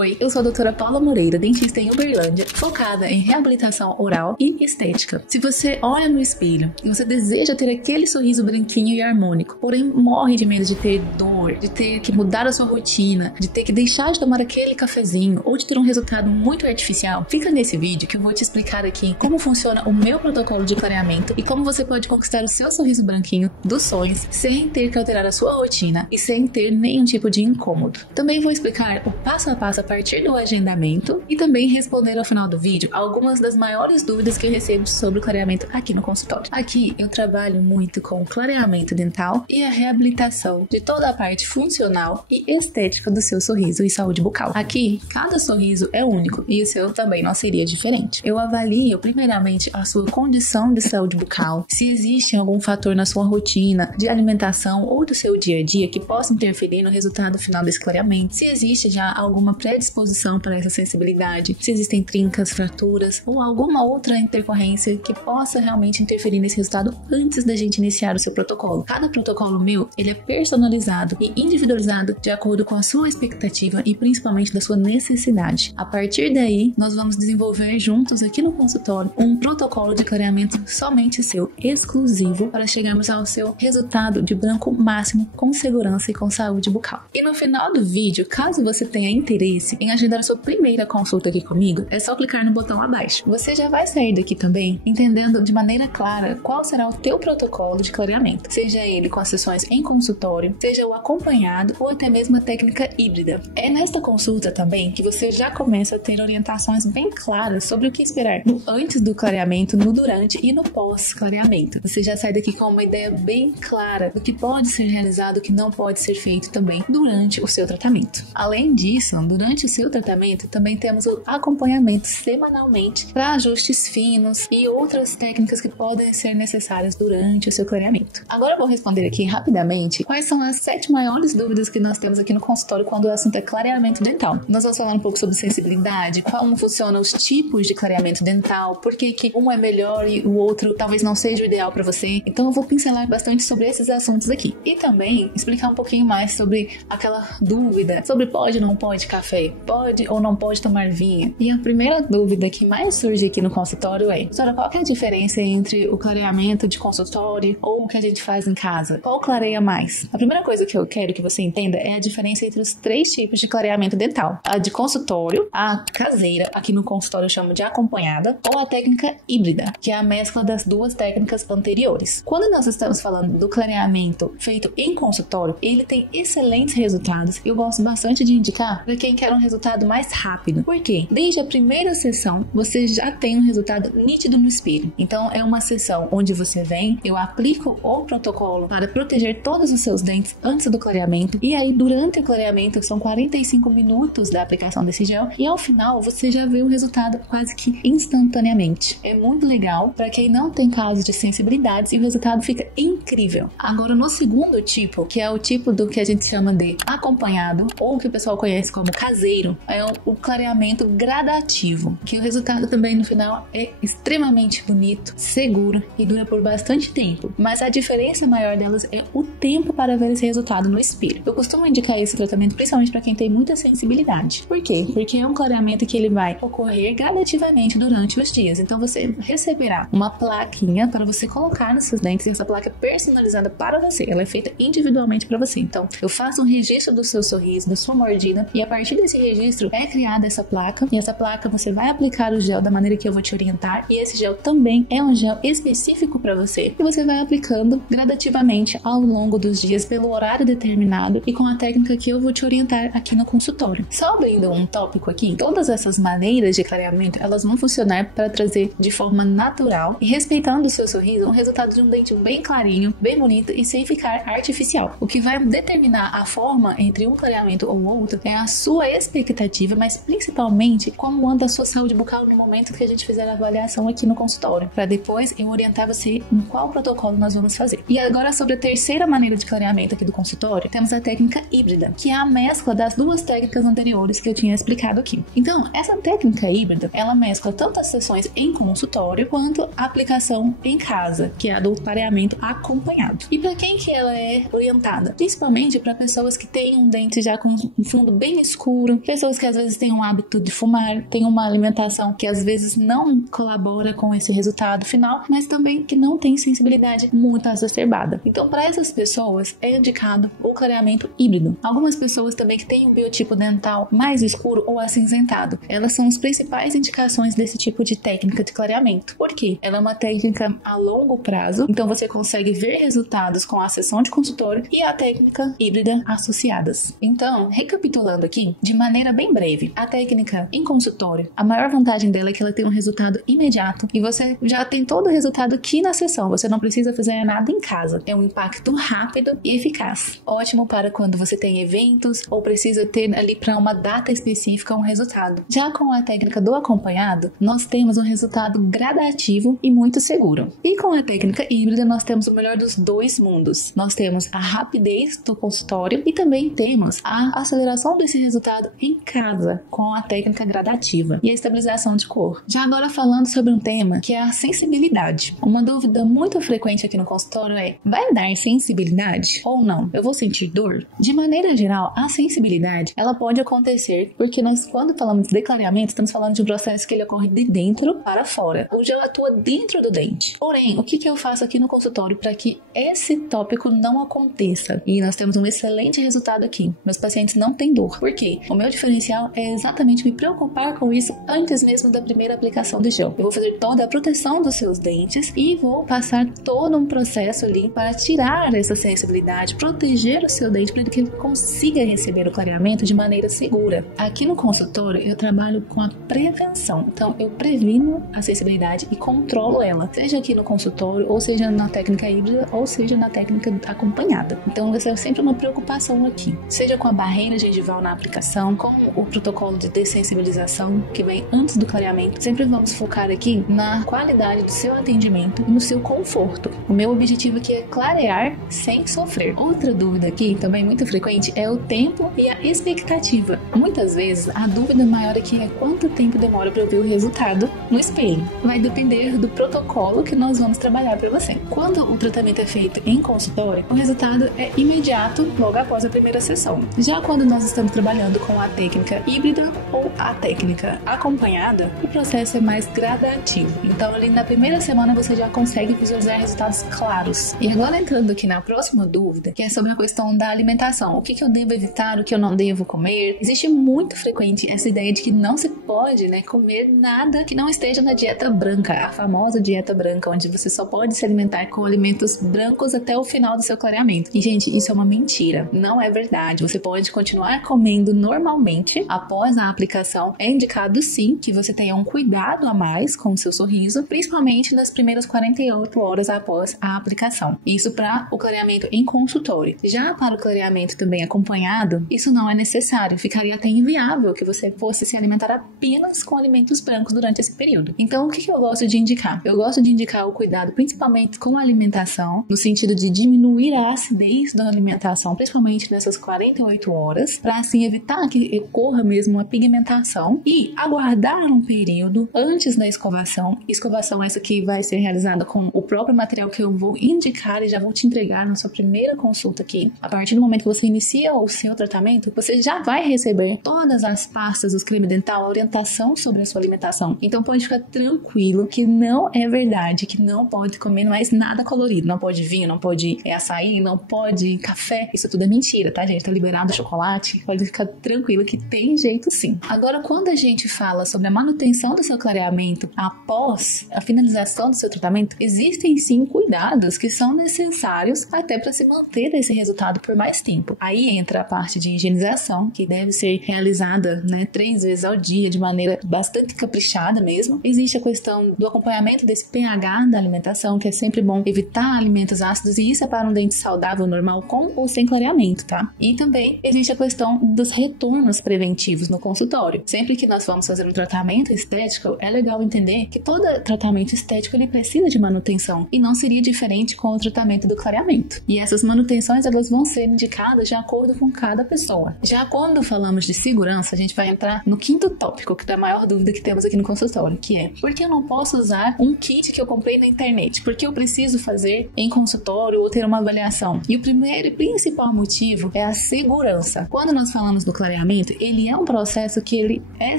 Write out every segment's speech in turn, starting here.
Oi, eu sou a doutora Paula Moreira, dentista em Uberlândia, focada em reabilitação oral e estética. Se você olha no espelho e você deseja ter aquele sorriso branquinho e harmônico, porém morre de medo de ter dor, de ter que mudar a sua rotina, de ter que deixar de tomar aquele cafezinho ou de ter um resultado muito artificial, fica nesse vídeo que eu vou te explicar aqui como funciona o meu protocolo de clareamento e como você pode conquistar o seu sorriso branquinho dos sonhos sem ter que alterar a sua rotina e sem ter nenhum tipo de incômodo. Também vou explicar o passo a passo a partir do agendamento e também responder ao final do vídeo algumas das maiores dúvidas que eu recebo sobre o clareamento aqui no consultório. Aqui eu trabalho muito com clareamento dental e a reabilitação de toda a parte funcional e estética do seu sorriso e saúde bucal. Aqui, cada sorriso é único e o seu também não seria diferente. Eu avalio primeiramente a sua condição de saúde bucal, se existe algum fator na sua rotina de alimentação ou do seu dia a dia que possa interferir no resultado final desse clareamento, se existe já alguma predisposição para essa sensibilidade, se existem trincas, fraturas ou alguma outra intercorrência que possa realmente interferir nesse resultado antes da gente iniciar o seu protocolo. Cada protocolo meu, ele é personalizado e individualizado de acordo com a sua expectativa e principalmente da sua necessidade. A partir daí, nós vamos desenvolver juntos aqui no consultório um protocolo de clareamento somente seu, exclusivo, para chegarmos ao seu resultado de branco máximo com segurança e com saúde bucal. E no final do vídeo, caso você tenha interesse em agendar a sua primeira consulta aqui comigo, é só clicar no botão abaixo. Você já vai sair daqui também entendendo de maneira clara qual será o teu protocolo de clareamento, seja ele com as sessões em consultório, seja o acompanhado ou até mesmo a técnica híbrida. É nesta consulta também que você já começa a ter orientações bem claras sobre o que esperar no antes do clareamento, no durante e no pós-clareamento. Você já sai daqui com uma ideia bem clara do que pode ser realizado, o que não pode ser feito também durante o seu tratamento. Além disso, durante o seu tratamento também temos o acompanhamento semanalmente para ajustes finos e outras técnicas que podem ser necessárias durante o seu clareamento. Agora eu vou responder aqui rapidamente quais são as 7 maiores dúvidas que nós temos aqui no consultório quando o assunto é clareamento dental. Nós vamos falar um pouco sobre sensibilidade, como funcionam os tipos de clareamento dental, por que um é melhor e o outro talvez não seja o ideal para você. Então eu vou pincelar bastante sobre esses assuntos aqui. E também explicar um pouquinho mais sobre aquela dúvida sobre pode ou não pode café, pode ou não pode tomar vinho. E a primeira dúvida que mais surge aqui no consultório é: doutora, qual que é a diferença entre o clareamento de consultório ou o que a gente faz em casa? Qual clareia mais? A primeira coisa que eu quero que você entenda é a diferença entre os 3 tipos de clareamento dental: a de consultório, a caseira, aqui no consultório eu chamo de acompanhada, ou a técnica híbrida, que é a mescla das duas técnicas anteriores. Quando nós estamos falando do clareamento feito em consultório, ele tem excelentes resultados. Eu gosto bastante de indicar para quem quer um resultado mais rápido. Por quê? Desde a primeira sessão, você já tem um resultado nítido no espelho. Então, é uma sessão onde você vem, eu aplico o protocolo para proteger todos os seus dentes antes do clareamento. E aí, durante o clareamento, são 45 minutos da aplicação desse gel. E ao final, você já vê o resultado quase que instantaneamente. É muito legal para quem não tem casos de sensibilidades e o resultado fica incrível. Agora, no segundo tipo, que é o tipo do que a gente chama de acompanhado, ou que o pessoal conhece como caseiro, é o clareamento gradativo, que o resultado também no final é extremamente bonito, seguro e dura por bastante tempo. Mas a diferença maior delas é o tempo para ver esse resultado no espelho. Eu costumo indicar esse tratamento principalmente para quem tem muita sensibilidade. Por quê? Porque é um clareamento que ele vai ocorrer gradativamente durante os dias. Então você receberá uma plaquinha para você colocar nos seus dentes, e essa placa é personalizada para você. Ela é feita individualmente para você. Então eu faço um registro do seu sorriso, da sua mordida, e a partir desse registro é criada essa placa, e essa placa você vai aplicar o gel da maneira que eu vou te orientar, e esse gel também é um gel específico para você, e você vai aplicando gradativamente ao longo dos dias pelo horário determinado e com a técnica que eu vou te orientar aqui no consultório. Só abrindo um tópico aqui, todas essas maneiras de clareamento, elas vão funcionar para trazer de forma natural e respeitando o seu sorriso um resultado de um dente bem clarinho, bem bonito e sem ficar artificial. O que vai determinar a forma entre um clareamento ou outro é a sua expectativa, mas principalmente como anda a sua saúde bucal no momento que a gente fizer a avaliação aqui no consultório, para depois eu orientar você em qual protocolo nós vamos fazer. E agora, sobre a terceira maneira de clareamento aqui do consultório, temos a técnica híbrida, que é a mescla das duas técnicas anteriores que eu tinha explicado aqui. Então, essa técnica híbrida, ela mescla tanto as sessões em consultório quanto a aplicação em casa, que é a do clareamento acompanhado. E para quem que ela é orientada? Principalmente para pessoas que têm um dente já com um fundo bem escuro, seguro, pessoas que às vezes têm um hábito de fumar, têm uma alimentação que às vezes não colabora com esse resultado final, mas também que não tem sensibilidade muito exacerbada. Então, para essas pessoas é indicado o clareamento híbrido. Algumas pessoas também que têm um biotipo dental mais escuro ou acinzentado, elas são as principais indicações desse tipo de técnica de clareamento. Por quê? Ela é uma técnica a longo prazo, então você consegue ver resultados com a sessão de consultório e a técnica híbrida associadas. Então, recapitulando aqui, de maneira bem breve, a técnica em consultório, a maior vantagem dela é que ela tem um resultado imediato e você já tem todo o resultado aqui na sessão, você não precisa fazer nada em casa. É um impacto rápido e eficaz. Ótimo para quando você tem eventos ou precisa ter ali para uma data específica um resultado. Já com a técnica do acompanhado, nós temos um resultado gradativo e muito seguro. E com a técnica híbrida, nós temos o melhor dos dois mundos. Nós temos a rapidez do consultório e também temos a aceleração desse resultado em casa com a técnica gradativa e a estabilização de cor. Já agora falando sobre um tema que é a sensibilidade. Uma dúvida muito frequente aqui no consultório é: vai dar sensibilidade ou não? Eu vou sentir dor? De maneira geral, a sensibilidade ela pode acontecer porque nós, quando falamos de clareamento, estamos falando de um processo que ele ocorre de dentro para fora. O gel atua dentro do dente. Porém, o que eu faço aqui no consultório para que esse tópico não aconteça? E nós temos um excelente resultado aqui. Meus pacientes não têm dor. Por quê? O meu diferencial é exatamente me preocupar com isso antes mesmo da primeira aplicação do gel. Eu vou fazer toda a proteção dos seus dentes e vou passar todo um processo ali para tirar essa sensibilidade, proteger o seu dente para que ele consiga receber o clareamento de maneira segura. Aqui no consultório eu trabalho com a prevenção, então eu previno a sensibilidade e controlo ela, seja aqui no consultório, ou seja na técnica híbrida, ou seja na técnica acompanhada. Então essa é sempre uma preocupação aqui, seja com a barreira gengival na aplicação, com o protocolo de dessensibilização que vem antes do clareamento. Sempre vamos focar aqui na qualidade do seu atendimento e no seu conforto. O meu objetivo aqui é clarear sem sofrer. Outra dúvida aqui, também muito frequente, é o tempo e a expectativa. Muitas vezes a dúvida maior aqui é quanto tempo demora para eu ver o resultado no espelho. Vai depender do protocolo que nós vamos trabalhar para você. Quando o tratamento é feito em consultório, o resultado é imediato logo após a primeira sessão. Já quando nós estamos trabalhando com a técnica híbrida ou a técnica acompanhada, o processo é mais gradativo. Então ali na primeira semana você já consegue visualizar resultados claros. E agora entrando aqui na próxima dúvida, que é sobre a questão da alimentação. O que eu devo evitar, o que eu não devo comer? Existe muito frequente essa ideia de que não se pode, comer nada que não esteja na dieta branca, a famosa dieta branca, onde você só pode se alimentar com alimentos brancos até o final do seu clareamento. E gente, isso é uma mentira, não é verdade. Você pode continuar comendo normalmente após a aplicação. É indicado sim que você tenha um cuidado a mais com o seu sorriso, principalmente nas primeiras 48 horas após a aplicação. Isso para o clareamento em consultório. Já para o clareamento também acompanhado, isso não é necessário. Ficaria até inviável que você fosse se alimentar apenas com alimentos brancos durante esse período. Então, o que eu gosto de indicar? Eu gosto de indicar o cuidado principalmente com a alimentação, no sentido de diminuir a acidez da alimentação, principalmente nessas 48 horas, para assim evitar que ocorra mesmo uma pigmentação e aguardar um período antes da escovação. Escovação essa que vai ser realizada com o próprio material que eu vou indicar e já vou te entregar na sua primeira consulta aqui. A partir do momento que você inicia o seu tratamento, você já vai receber todas as pastas, os creme dental, a orientação sobre a sua alimentação. Então pode ficar tranquilo que não é verdade, que não pode comer mais nada colorido. Não pode vinho, não pode açaí, não pode café. Isso tudo é mentira, tá, gente? Tá liberado chocolate. Pode ficar tranquilo que tem jeito sim. Agora, quando a gente fala sobre a manutenção do seu clareamento após a finalização do seu tratamento, existem sim cuidados que são necessários até para se manter esse resultado por mais tempo. Aí entra a parte de higienização, que deve ser realizada 3 vezes ao dia, de maneira bastante caprichada mesmo. Existe a questão do acompanhamento desse pH da alimentação, que é sempre bom evitar alimentos ácidos, e isso é para um dente saudável, normal, com ou sem clareamento, tá? E também existe a questão dos retornos preventivos no consultório. Sempre que nós vamos fazer um tratamento estético, é legal entender que todo tratamento estético ele precisa de manutenção, e não seria diferente com o tratamento do clareamento. E essas manutenções elas vão ser indicadas de acordo com cada pessoa. Já quando falamos de segurança, a gente vai entrar no quinto tópico, que é a maior dúvida que temos aqui no consultório, que é: por que eu não posso usar um kit que eu comprei na internet? Por que eu preciso fazer em consultório ou ter uma avaliação? E o primeiro e principal motivo é a segurança. Quando nós falamos do clareamento, clareamento, ele é um processo que ele é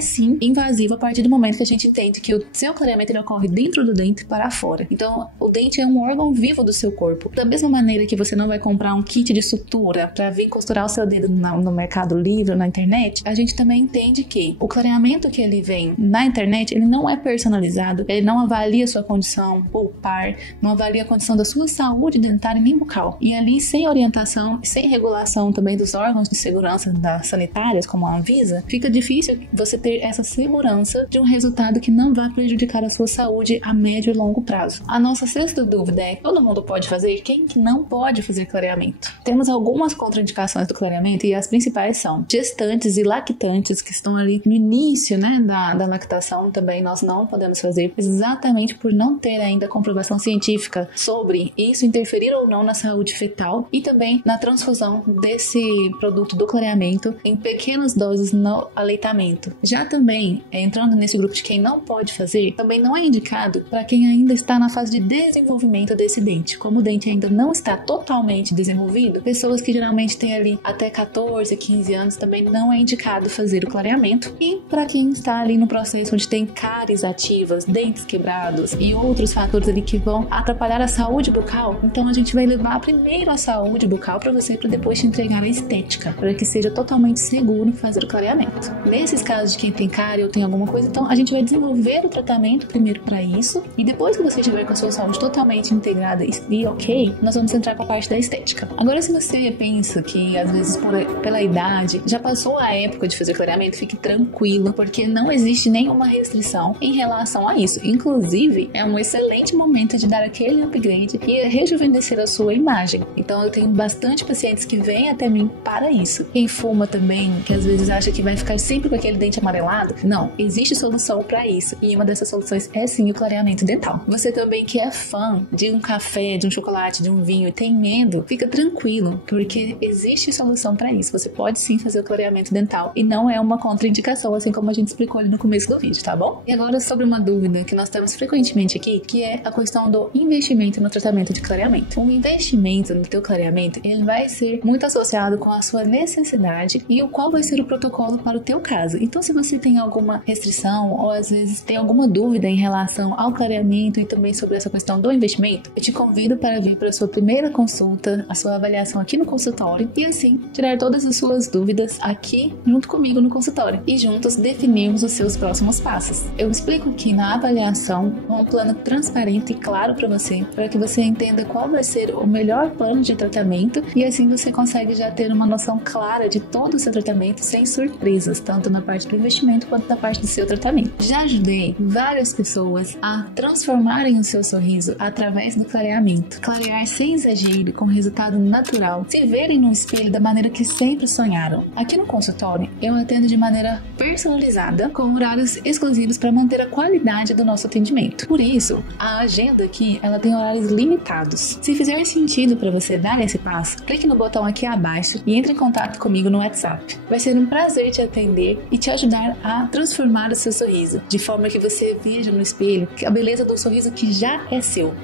sim invasivo a partir do momento que a gente entende que o seu clareamento ele ocorre dentro do dente para fora. Então, o dente é um órgão vivo do seu corpo. Da mesma maneira que você não vai comprar um kit de sutura para vir costurar o seu dedo no Mercado Livre, na internet, a gente também entende que o clareamento que ele vem na internet, ele não é personalizado, ele não avalia a sua condição pulpar, não avalia a condição da sua saúde dentária nem bucal. E ali, sem orientação, sem regulação também dos órgãos de segurança das sanitárias, como a Anvisa, fica difícil você ter essa segurança de um resultado que não vai prejudicar a sua saúde a médio e longo prazo. A nossa sexta dúvida é: todo mundo pode fazer? Quem que não pode fazer clareamento? Temos algumas contraindicações do clareamento e as principais são gestantes e lactantes que estão ali no início, né, da lactação. Também nós não podemos fazer, exatamente por não ter ainda comprovação científica sobre isso interferir ou não na saúde fetal e também na transfusão desse produto do clareamento em pequenas doses no aleitamento. Já também, entrando nesse grupo de quem não pode fazer, também não é indicado para quem ainda está na fase de desenvolvimento desse dente. Como o dente ainda não está totalmente desenvolvido, pessoas que geralmente têm ali até 14, 15 anos também não é indicado fazer o clareamento. E para quem está ali no processo onde tem cáries ativas, dentes quebrados e outros fatores ali que vão atrapalhar a saúde bucal, então a gente vai levar primeiro a saúde bucal para você, para depois te entregar a estética, para que seja totalmente seguro fazer o clareamento. Nesses casos de quem tem cárie ou tem alguma coisa, então a gente vai desenvolver o tratamento primeiro para isso, e depois que você estiver com a sua saúde totalmente integrada e ok, nós vamos entrar com a parte da estética. Agora, se você pensa que às vezes pela idade já passou a época de fazer clareamento, fique tranquilo, porque não existe nenhuma restrição em relação a isso. Inclusive, é um excelente momento de dar aquele upgrade e rejuvenescer a sua imagem. Então eu tenho bastante pacientes que vêm até mim para isso. Quem fuma também, que às vezes acha que vai ficar sempre com aquele dente amarelado, não, existe solução para isso, e uma dessas soluções é sim o clareamento dental. Você também que é fã de um café, de um chocolate, de um vinho e tem medo, fica tranquilo, porque existe solução para isso. Você pode sim fazer o clareamento dental e não é uma contraindicação, assim como a gente explicou ali no começo do vídeo, tá bom? E agora sobre uma dúvida que nós temos frequentemente aqui, que é a questão do investimento no tratamento de clareamento. Um investimento no teu clareamento, ele vai ser muito associado com a sua necessidade e o qual vai ser o protocolo para o teu caso. Então, se você tem alguma restrição ou às vezes tem alguma dúvida em relação ao clareamento e também sobre essa questão do investimento, eu te convido para vir para a sua primeira consulta, a sua avaliação aqui no consultório e assim tirar todas as suas dúvidas aqui junto comigo no consultório e juntos definirmos os seus próximos passos. Eu explico aqui na avaliação um plano transparente e claro para você, para que você entenda qual vai ser o melhor plano de tratamento e assim você consegue já ter uma noção clara de todo o seu tratamento sem surpresas, tanto na parte do investimento quanto na parte do seu tratamento. Já ajudei várias pessoas a transformarem o seu sorriso através do clareamento. Clarear sem exagero, com resultado natural, se verem no espelho da maneira que sempre sonharam. Aqui no consultório, eu atendo de maneira personalizada, com horários exclusivos para manter a qualidade do nosso atendimento. Por isso, a agenda aqui, ela tem horários limitados. Se fizer sentido para você dar esse passo, clique no botão aqui abaixo e entre em contato comigo no WhatsApp. Vai ser um prazer te atender e te ajudar a transformar o seu sorriso, de forma que você veja no espelho a beleza do sorriso que já é seu.